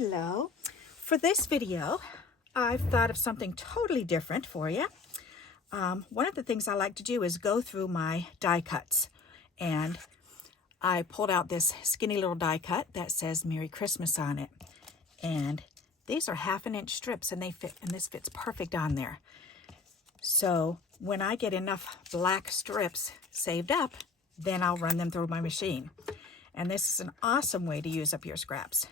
Hello. For this video, I've thought of something totally different for you. One of the things I like to do is go through my die cuts. And I pulled out this skinny little die cut that says Merry Christmas on it. And these are 1/2 inch strips and they fit, and this fits perfect on there. So when I get enough black strips saved up, then I'll run them through my machine. And this is an awesome way to use up your scraps.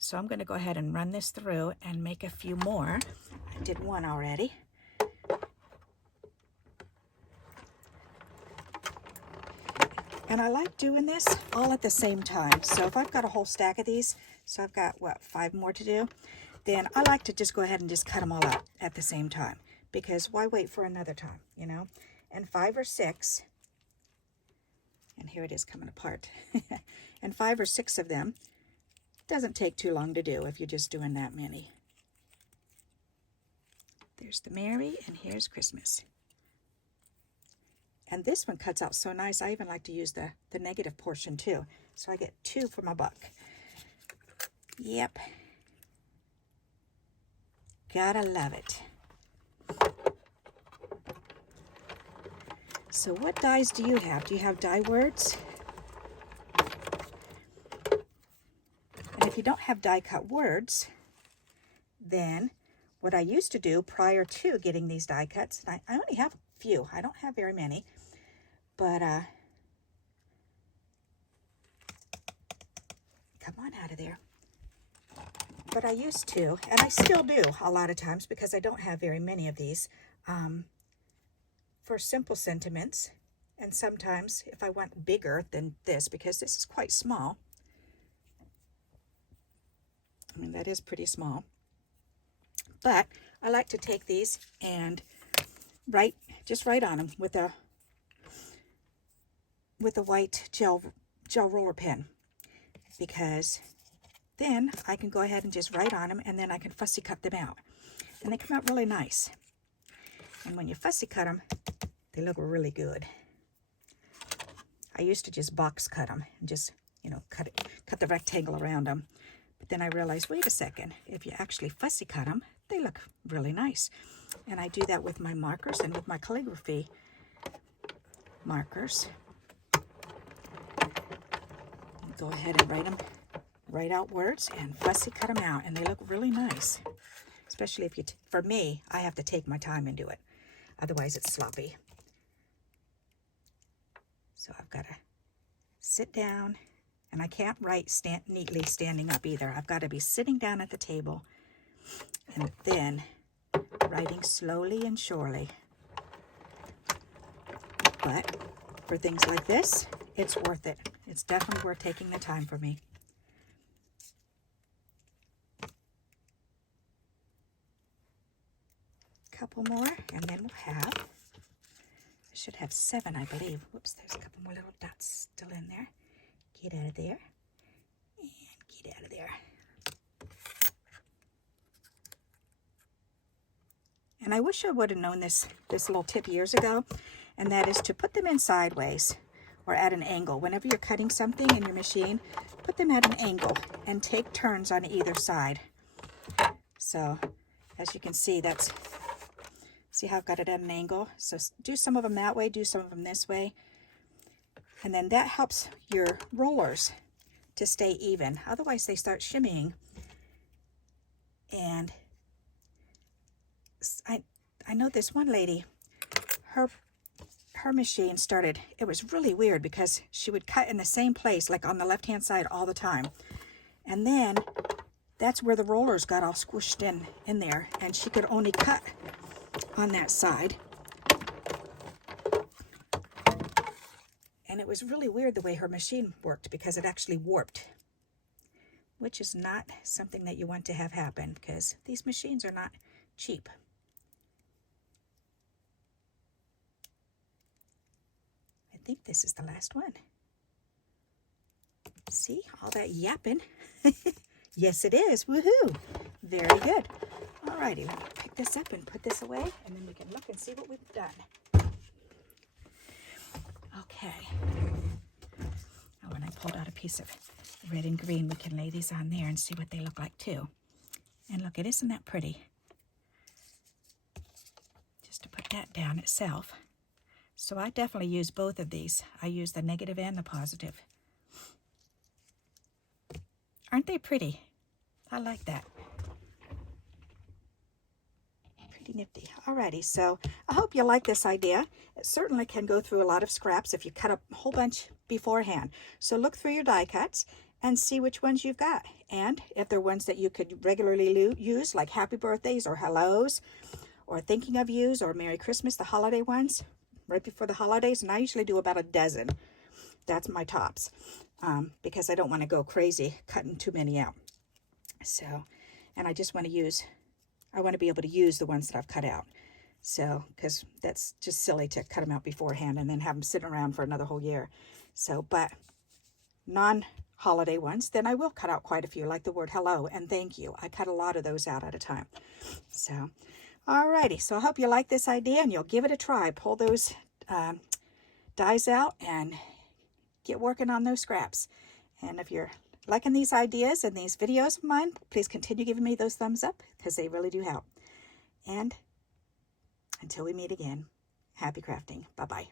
So I'm going to go ahead and run this through and make a few more. I did one already. And I like doing this all at the same time. So if I've got a whole stack of these, so I've got, what, 5 more to do, then I like to just go ahead and just cut them all out at the same time. Because why wait for another time, you know? And 5 or 6, and here it is coming apart, and 5 or 6 of them doesn't take too long to do if you're just doing that many. There's the Merry, and here's Christmas. And this one cuts out so nice, I even like to use the negative portion too. So I get 2 for my buck. Yep. Gotta love it. So what dies do you have? Do you have die words? And if you don't have die cut words, then what I used to do prior to getting these die cuts, and I only have a few, I don't have very many, but come on out of there. But I used to, and I still do a lot of times because I don't have very many of these, for simple sentiments. And sometimes if I want bigger than this, because this is quite small, I mean, that is pretty small. But I like to take these and just write on them with a white gel roller pen, because then I can go ahead and just write on them, and then I can fussy cut them out, and they come out really nice. And when you fussy cut them, they look really good. I used to just box cut them and just, you know, cut the rectangle around them. But then I realized, wait a second, if you actually fussy cut them, they look really nice. And I do that with my markers and with my calligraphy markers. Go ahead and write out words and fussy cut them out, and they look really nice. Especially if for me, I have to take my time and do it. Otherwise, it's sloppy. So I've got to sit down, and I can't write neatly standing up either. I've got to be sitting down at the table and then writing slowly and surely. But for things like this, it's worth it. It's definitely worth taking the time for me. Couple more, and then we'll have, I should have 7, I believe. Whoops, there's a couple more little dots still in there. Get out of there, and get out of there. And I wish I would have known this little tip years ago, and that is to put them in sideways or at an angle. Whenever you're cutting something in your machine, put them at an angle and take turns on either side. So, as you can see, see how I've got it at an angle? So do some of them that way, do some of them this way. And then that helps your rollers to stay even. Otherwise, they start shimmying. And I know this one lady, her machine started, it was really weird because she would cut in the same place, like on the left-hand side all the time. And then that's where the rollers got all squished in there. And she could only cut on that side. And it was really weird the way her machine worked, because it actually warped, which is not something that you want to have happen, because these machines are not cheap. I think this is the last one. See all that yapping? Yes, it is. Woohoo! Very good. Alrighty, let me pick this up and put this away, and then we can look and see what we've done. Okay. Now when I I pulled out a piece of red and green. We can lay these on there and see what they look like too. And look, isn't that pretty? Just to put that down itself. So I definitely use both of these. I use the negative and the positive. Aren't they pretty? I like that. Pretty nifty. Alrighty, so I hope you like this idea. It certainly can go through a lot of scraps if you cut a whole bunch beforehand. So look through your die cuts and see which ones you've got. And if they're ones that you could regularly use, like happy birthdays or hellos, or thinking of yous, or Merry Christmas, the holiday ones, right before the holidays. And I usually do about a dozen. That's my tops, because I don't want to go crazy cutting too many out. So, and I just want to use, I want to be able to use the ones that I've cut out. So, because that's just silly to cut them out beforehand and then have them sitting around for another whole year. So, but non-holiday ones, then I will cut out quite a few, like the word hello and thank you. I cut a lot of those out at a time. So, alrighty, so I hope you like this idea and you'll give it a try. Pull those dies out and get working on those scraps. And if you're liking these ideas and these videos of mine, please continue giving me those thumbs up because they really do help. And until we meet again, happy crafting. Bye-bye.